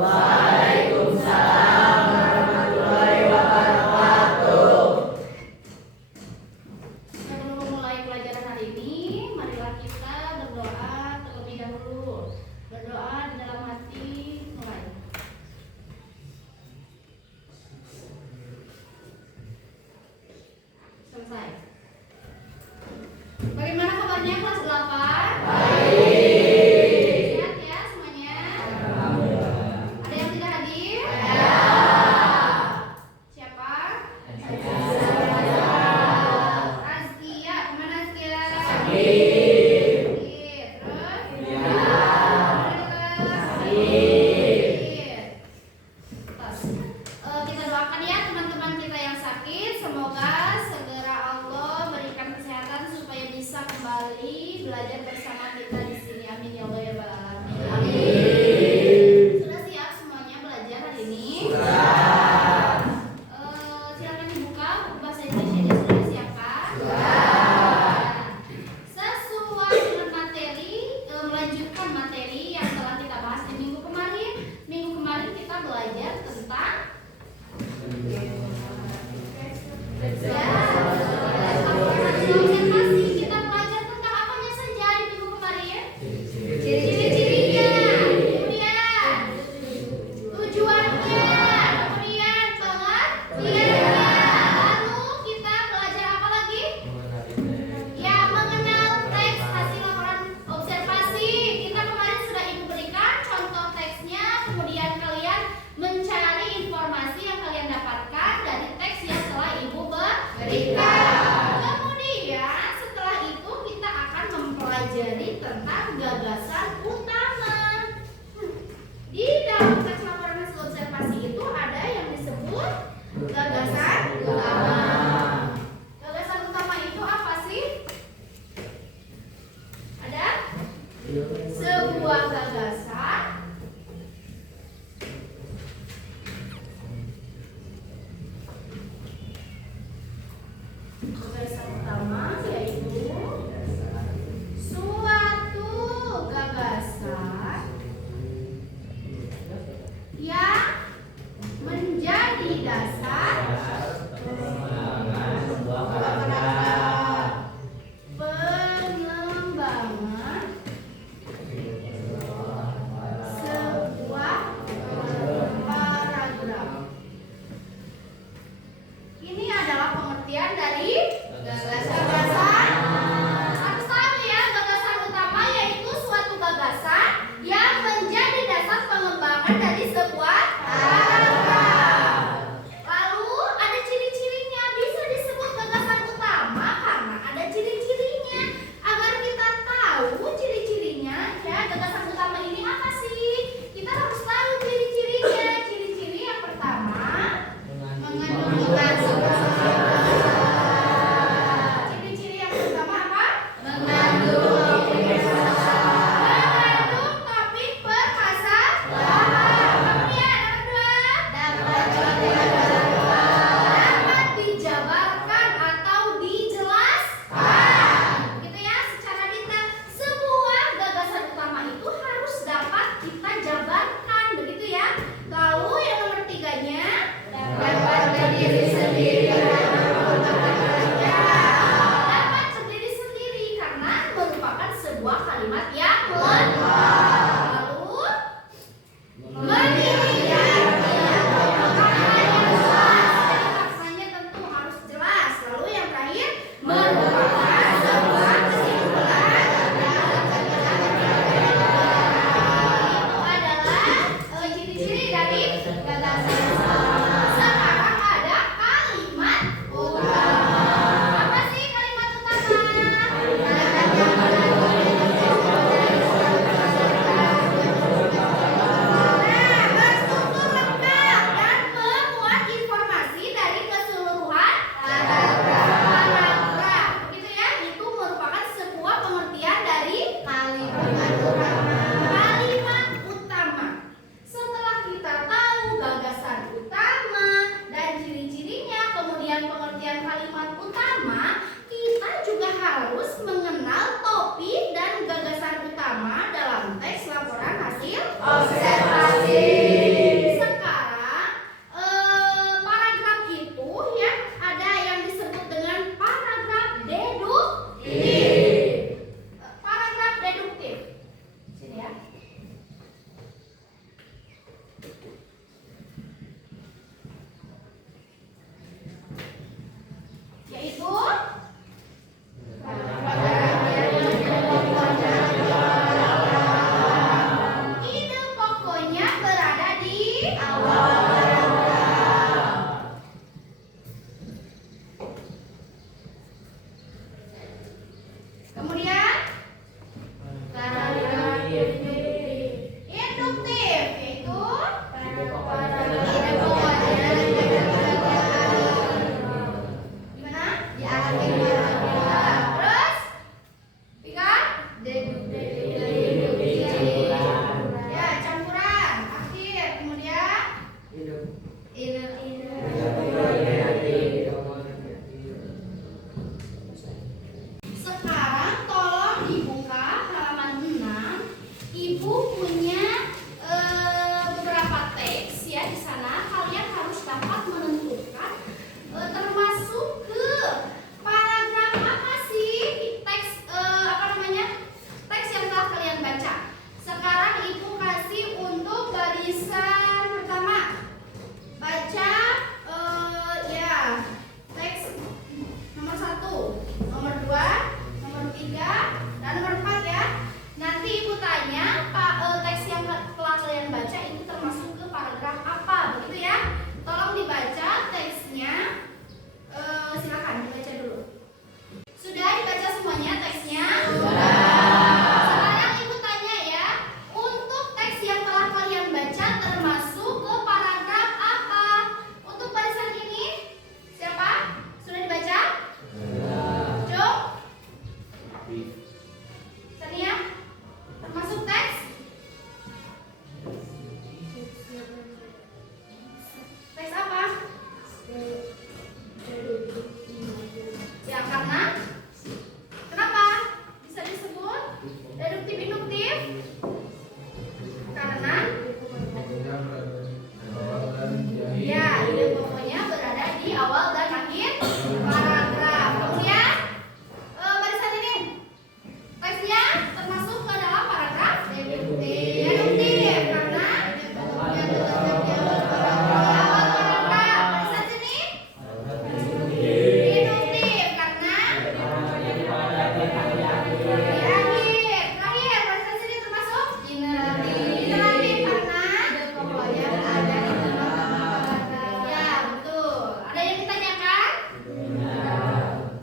Waalaikumsalam warahmatullahi wabarakatuh. Sebelum memulai pelajaran hari ini, marilah kita berdoa terlebih dahulu. Berdoa di dalam hati, mulai. Selesai. Bagaimana kabarnya kelas 8? Baik. Sehat ya semuanya? Ada yang tidak hadir? Ada. Siapa? Azkia. Kemana Azkia? Sakit. Terus? Sakit. Terus. Kita doakan ya teman-teman kita yang sakit. Semoga segera Allah berikan kesehatan supaya bisa kembali belajar bersama kita di sini. Amin ya Allah ya Rabbal Alamin. Amin. Sudah siap semuanya belajar hari ini? Sudah. Silakan dibuka buku bahasa Indonesia. Sudah siapkan? Sudah. Sesuai dengan materi, melanjutkan materi yang telah kita bahas di minggu kemarin. Minggu kemarin kita belajar tentang observasi. Kita belajar tentang apanya saja di minggu kemarin? Ciri-cirinya, kemudian tujuannya, kemudian pengertiannya. Lalu kita belajar apa lagi? Ya, mengenal teks hasil laporan observasi. Kita kemarin sudah Ibu berikan contoh teksnya, kemudian kalian mencari informasi yang kalian dapatkan dari teks yang telah Ibu berikan. Kemudian setelah itu kita akan mempelajari tentang gagasan utama. Di dalam teks laporan hasil observasi itu ada yang disebut gagasan utama. Gagasan utama itu apa sih? Ada? Sebuah gagasan utama yaitu suatu gagasan yang menjadi dasar pengembangan sebuah paragraf. Ini adalah pengertian dari gagasan. Harus tahu ya, gagasan utama yaitu suatu gagasan yang menjadi dasar pengembangan dari sebuah paragraf. Lalu ada ciri-cirinya, bisa disebut gagasan utama karena ada ciri-cirinya. Agar kita tahu ciri-cirinya, ya gagasan utama ini apa sih? Kita harus tahu ciri-cirinya. Ciri-ciri yang pertama, mengandung ciri-ciri yang pertama apa? Mengandung topik permasalahan. Kemudian yang kedua, dapat dijabarkan atau dijelaskan. Gitu ya, secara detail. Sebuah gagasan utama itu harus dapat kita jabarkan, begitu ya. Lalu yang nomor tiganya, dapat berdiri sendiri dapat berdiri sendiri karena merupakan sebuah kalimat yang lengkap. Lalu berdiri dan maksanya tentu harus jelas. Lalu yang terakhir, merupakan sebuah kesimpulan. Itu adalah ciri-ciri dari gagasan. Sekarang ada kalimat utama. Apa sih kalimat utama? Berstruktur lengkap dan memuat informasi dari keseluruhan paragraf. Begitu ya, itu merupakan sebuah pengertian dari kalimat utama. Setelah kita tahu gagasan utama dan ciri-cirinya, kemudian pengertian kalimat utama, kita juga harus mengenal topik dan gagasan utama dalam teks laporan hasil observasi. ibu